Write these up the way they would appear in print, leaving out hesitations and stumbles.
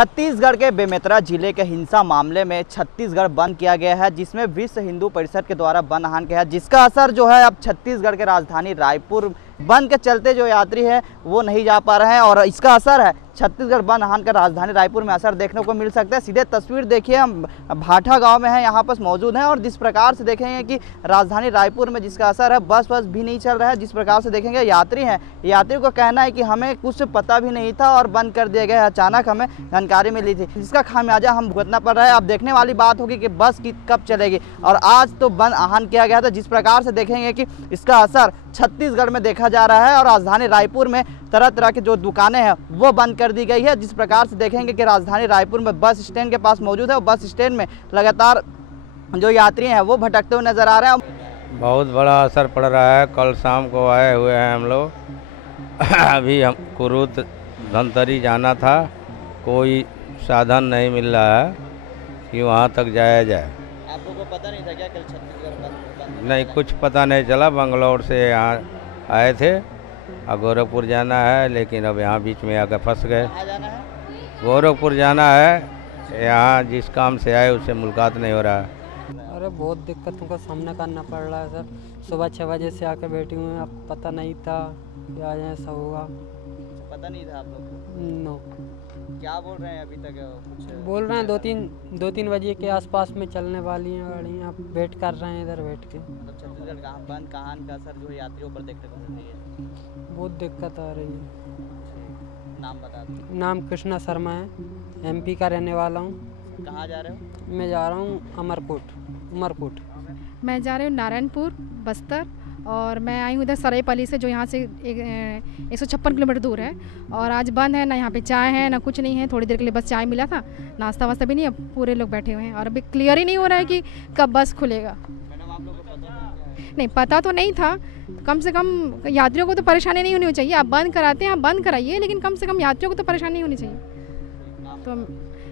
छत्तीसगढ़ के बेमेतरा जिले के हिंसा मामले में छत्तीसगढ़ बंद किया गया है, जिसमें विश्व हिंदू परिषद के द्वारा बंद आह्वान किया है, जिसका असर जो है अब छत्तीसगढ़ के राजधानी रायपुर बंद के चलते जो यात्री हैं वो नहीं जा पा रहे हैं और इसका असर है छत्तीसगढ़ बंद आह्वान का राजधानी रायपुर में असर देखने को मिल सकता है। सीधे तस्वीर देखिए, हम भाठा गांव में हैं, यहाँ पर मौजूद हैं और जिस प्रकार से देखेंगे कि राजधानी रायपुर में जिसका असर है, बस भी नहीं चल रहा है। जिस प्रकार से देखेंगे यात्री हैं, यात्रियों का कहना है कि हमें कुछ पता भी नहीं था और बंद कर दिया गया, अचानक हमें जानकारी मिली थी, जिसका खामियाजा हम भुगतना पड़ रहा है। अब देखने वाली बात होगी कि बस की कब चलेगी और आज तो बंद आह्वान किया गया था। जिस प्रकार से देखेंगे कि इसका असर छत्तीसगढ़ में देखा जा रहा है और राजधानी रायपुर में तरह तरह की जो दुकानें हैं वो बंद कर दी गई है। जिस प्रकार से देखेंगे कि राजधानी रायपुर में बस स्टैंड के पास मौजूद है और बस स्टैंड में लगातार जो यात्री हैं वो भटकते हुए नजर आ रहे हैं। बहुत बड़ा असर पड़ रहा है। कल शाम को आए हुए हैं हम लोग। अभी हम कुरूद धनतरी जाना था, कोई साधन नहीं मिल रहा है कि वहाँ तक जाया जाए। आप लोगों को पता नहीं था क्या कल छत्तीसगढ़ बंद? नहीं, कुछ पता नहीं चला। बंगलौर से यहाँ आए थे और गोरखपुर जाना है, लेकिन अब यहाँ बीच में आकर फंस गए। कहाँ जाना है? गोरखपुर जाना है। यहाँ जिस काम से आए उससे मुलाकात नहीं हो रहा है। अरे बहुत दिक्कतों का सामना करना पड़ रहा है सर। सुबह 6 बजे से आके बैठी हुई हैं, अब पता नहीं था कि आज ऐसा होगा। पता नहीं था आप लोग को? नो। क्या बोल रहे हैं अभी तक? कुछ बोल रहे हैं 2-3 बजे के आसपास में चलने वाली हैं गाड़ियाँ। वेट कर रहे हैं इधर बैठ के। मतलब छत्तीसगढ़ कहाँ बंद कहाँ का असर जो यात्रियों पर देखने को मिल रही है? बहुत दिक्कत आ रही है। नाम बता दो। नाम कृष्णा शर्मा है, MP का रहने वाला हूँ। कहाँ जा रहे हो? मैं जा रहा हूँ उमरकोट। मैं जा रही हूँ नारायणपुर बस्तर और मैं आई हूँ इधर सरायपाली से, जो यहाँ से 156 किलोमीटर दूर है। और आज बंद है, ना यहाँ पे चाय है ना कुछ नहीं है। थोड़ी देर के लिए बस चाय मिला था, नाश्ता वास्ता भी नहीं। अब पूरे लोग बैठे हुए हैं और अभी क्लियर ही नहीं हो रहा है कि कब बस खुलेगा। मैडम आप लोग को पता है? नहीं पता तो नहीं था। कम से कम यात्रियों को तो परेशानी नहीं होनी चाहिए। आप बंद कराते हैं, आप बंद कराइए, लेकिन कम से कम यात्रियों को तो परेशानी नहीं होनी चाहिए। तो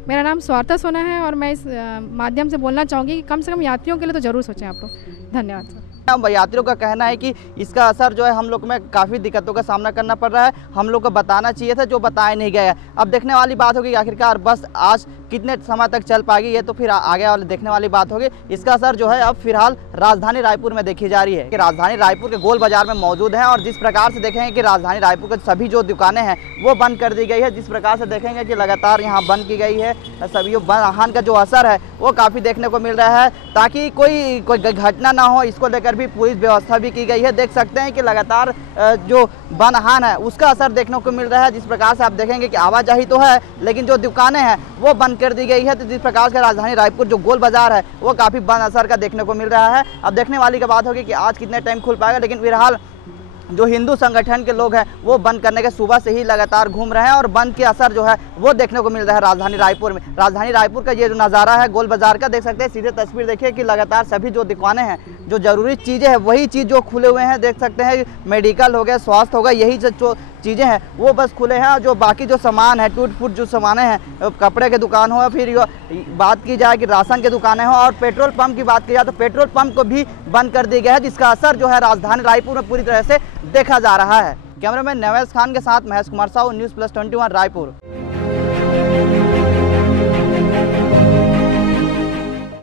मेरा नाम स्वार्था सोना है और मैं इस माध्यम से बोलना चाहूँगी कि कम से कम यात्रियों के लिए तो ज़रूर सोचें आप लोग। धन्यवाद सर। यात्रियों का कहना है कि इसका असर जो है हम लोग में काफ़ी दिक्कतों का सामना करना पड़ रहा है। हम लोग को बताना चाहिए था, जो बताया नहीं गया है। अब देखने वाली बात होगी आखिरकार बस आज कितने समय तक चल पाएगी, ये तो फिर आगे वाले देखने वाली बात होगी। इसका असर जो है अब फिलहाल राजधानी रायपुर में देखी जा रही है कि राजधानी रायपुर के गोल बाजार में मौजूद है और जिस प्रकार से देखेंगे कि राजधानी रायपुर के सभी जो दुकानें हैं वो बंद कर दी गई है। जिस प्रकार से देखेंगे कि लगातार यहाँ बंद की गई है, सभी बंद आह्वान का जो असर है वो काफ़ी देखने को मिल रहा है, ताकि कोई घटना ना हो, इसको लेकर भी पुलिस व्यवस्था भी की गई है। देख सकते हैं कि लगातार जो बंद आह्वान है उसका असर देखने को मिल रहा है। जिस प्रकार से आप देखेंगे कि आवाजाही तो है, लेकिन जो दुकानें हैं वो बंद कर दी गई है। तो जिस प्रकार से राजधानी रायपुर जो गोल बाजार है वो काफ़ी बंद असर का देखने को मिल रहा है। अब देखने वाली की बात होगी कि आज कितने टाइम खुल पाएगा, लेकिन फिलहाल जो हिंदू संगठन के लोग हैं वो बंद करने के सुबह से ही लगातार घूम रहे हैं और बंद के असर जो है वो देखने को मिल रहा है राजधानी रायपुर में। राजधानी रायपुर का ये जो नज़ारा है गोल बाजार का, देख सकते हैं। सीधे तस्वीर देखिए कि लगातार सभी जो दुकानें हैं, जो ज़रूरी चीज़ें हैं वही चीज़ जो खुले हुए हैं। देख सकते हैं मेडिकल हो गया, स्वास्थ्य हो गया, यही जो चीज़ें हैं वो बस खुले हैं। और जो बाकी जो सामान है, टूट फूट जो सामानें हैं, कपड़े के दुकान हो या फिर बात की जाए कि राशन के दुकानें हो और पेट्रोल पंप की बात की जाए तो पेट्रोल पंप को भी बंद कर दिया गया है, जिसका असर जो है राजधानी रायपुर में पूरी तरह से देखा जा रहा है। कैमरामैन नवेश खान के साथ महेश कुमार साहू, News Plus 21 रायपुर।